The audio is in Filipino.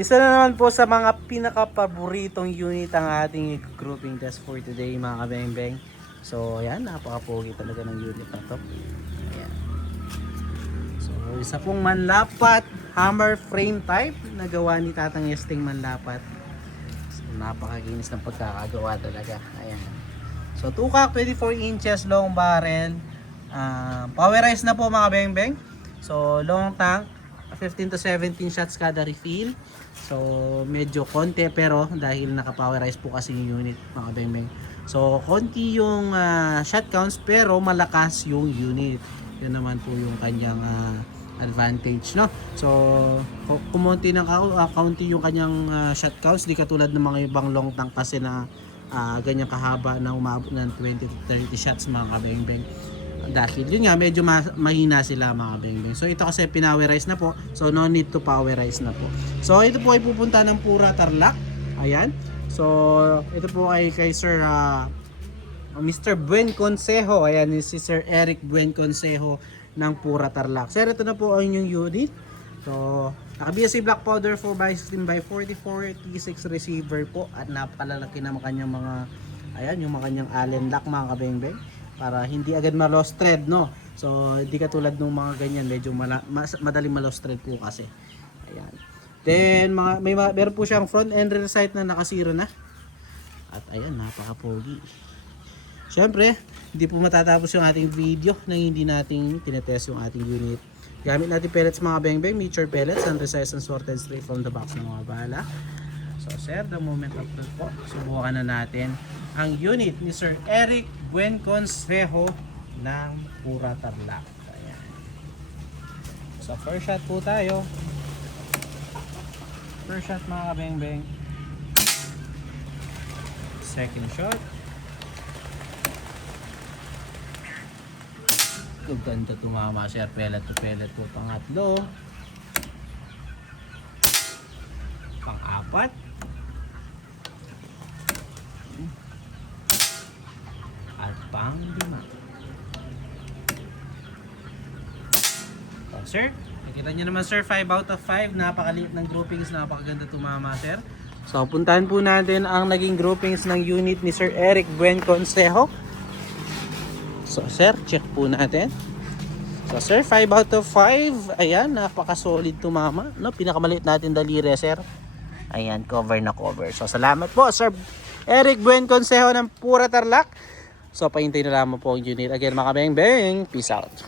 Isa na naman po sa mga pinaka-paboritong unit ang ating grouping test for today mga kabeng-beng. So ayan, napaka-pogi talaga ng unit na to. Ayan. So isa pong manlapat hammer frame type na gawa ni Tatang Yesting Manlapat. So napakakinis ng pagkakagawa talaga. Ayan. So 2-cock 24 inches long barrel. Powerized na po mga kabeng-beng. So long tank, 15 to 17 shots kada refill. So medyo konti pero dahil naka-powerize po kasi yung unit mga beng-beng. So konti yung shot counts pero malakas yung unit. Yun naman po yung kanyang advantage, no? So kumonti ng kaunti yung kanyang shot counts, di katulad ng mga ibang long tank kasi na ganyan kahaba na umabot ng 20 to 30 shots mga kabeng-beng. Dahil yun nga medyo mahina sila mga beng-beng. So ito kasi pinowerize na po. So no need to powerize na po. So ito po ay pupunta ng Pura Tarlac. Ayan. So ito po ay kay Sir Mr. Buen Consejo. Ayan si Sir Eric Buen Consejo ng Pura Tarlac. Sir, ito na po ang inyong unit. So naka BSC black powder 4x16x44 T6 receiver po. At napakalalaki naman kanyang mga yung mga kanyang allen lock mga kabeng-beng. Para hindi agad ma-lost thread, no? So hindi katulad ng mga ganyan, medyo madaling ma-lost thread po kasi. Ayan. Then meron po siyang front end rear sight na nakasiro na. At ayan, napaka-pogi. Syempre, hindi po matatapos yung ating video nang hindi natin tinetest yung ating unit. Gamit natin pellets mga beng-beng, mature pellets, unresized and sorted straight from the box ng mga bala. So sir, the moment of truth po, subukan na natin ang unit ni Sir Eric Buen Consejo ng Pura Tarlac. Ayan. So first shot po tayo. First shot mga kabeng-beng. Second shot. Ganda tumama sir, pellet to pellet po. Pangatlo. Pang-apat. At pang-lima. So, sir, nakita nyo naman sir, 5 out of 5. Napakaliit ng groupings, napakaganda tumama sir. So puntahan po natin ang naging groupings ng unit ni Sir Eric Buen Consejo. So sir, check po natin. So sir, 5 out of 5. Ayan, napaka-solid tumama, no? Pinakamaliit natin daliri sir. Ayan, cover na cover. So salamat po Sir Eric Buen Consejo ng Pura Tarlac. So pahintay na lamang po ang unit. Again mga beng-beng, peace out.